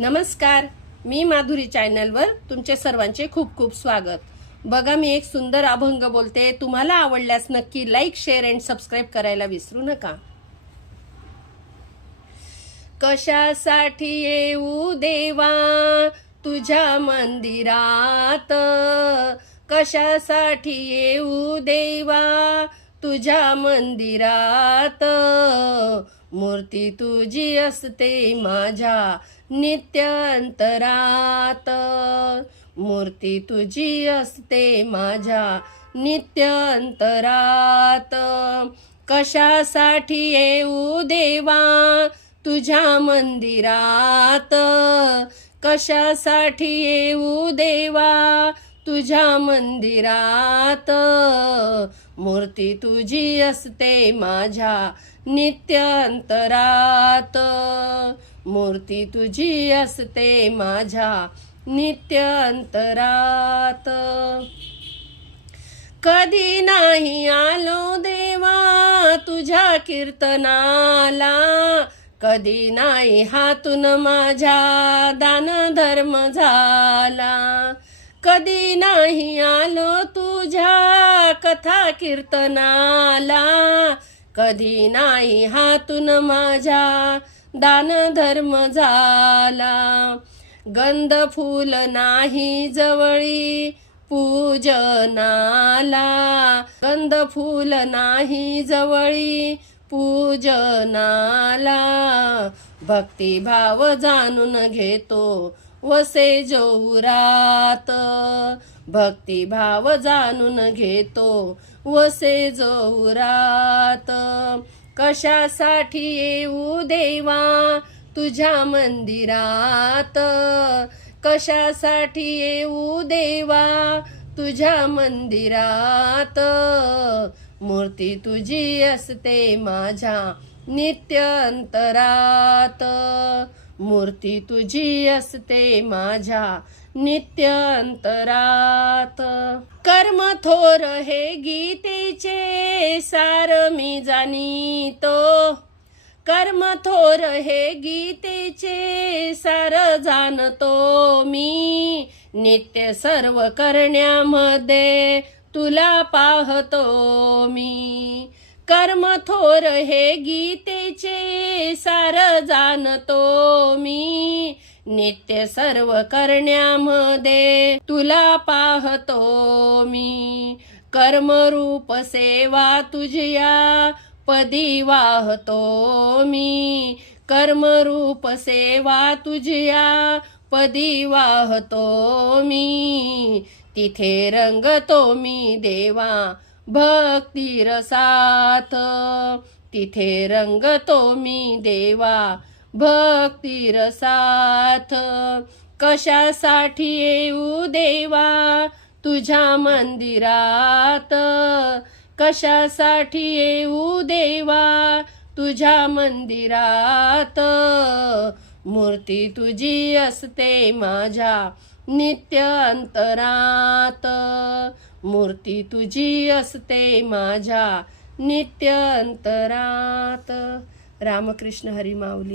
नमस्कार मी माधुरी चॅनलवर तुमचे सर्वांचे खूप खूप स्वागत. बघा मी एक सुंदर अभंग बोलते. तुम्हाला आवडल्यास नक्की लाईक शेअर अँड सबस्क्राईब करायला विसरू नका. कशासाठी येऊ देवा तुझ्या मंदिरात? कशासाठी येऊ देवा तुझ्या मंदिरात? मूर्ती तुझी असते माझ्या नित्य अंतरात मूर्ती तुझी असते माझ्या नित्य अंतरात कशासाठी येऊ देवा तुझ्या मंदिरात? कशासाठी येऊ देवा तुझ्या मंदिरात? मूर्ती तुझी असते माझ्या नित्य अंतरात मूर्ती तुझी असते माझ्या नित्य अंतरात कधी नाही आलो देवा तुझ्या कीर्तनाला. कधी नाही हातून माझ्या दान धर्म झाला. कधी नाही आलो तुझ्या कथा कीर्तनाला. कधी नाही हातून माझ्या दान धर्म झाला. गंध फूल नाही जवळी पूजनाला. गंध फूल नाही जवळी पूजनाला. भक्तिभाव जाणून घेतो वसे जोरात. भक्तिभाव जाणून घेतो वसे जोरात. कशासाठी येऊ देवा तुझ्या मंदिरात? कशासाठी येऊ देवा तुझ्या मंदिरात? मूर्ती तुझी असते माझ्या नित्य अंतरात मूर्ती तुझी असते माझ्या नित्य अंतरात कर्म थोर हे गीतेचे सार मी जाणीतो. कर्म थोर हे गीतेचे सार जाणतो मी. नित्य सर्व करण्यामध्ये तुला पाहतो मी. कर्म थोर हे गीतेचे सार जाणतो मी. नित्य सर्व करण्यामध्ये तुला पाहतो मी. कर्मरूप सेवा तुझ्या पदी वाहतो मी. कर्मरूप सेवा तुझ्या पदी वाहतो मी. तिथे रंगतो मी देवा भक्ती रसात. तिथे रंगतो मी देवा. भक्ती रसात. कशासाठी येऊ देवा? तुझ्या मंदिरात. कशासाठी येऊ देवा? तुझ्या मंदिरात. मूर्ती तुझी असते माझ्या नित्य अंतरात. मूर्ती तुझी असते माझ्या नित्य अंतरात रामकृष्ण हरी माऊली.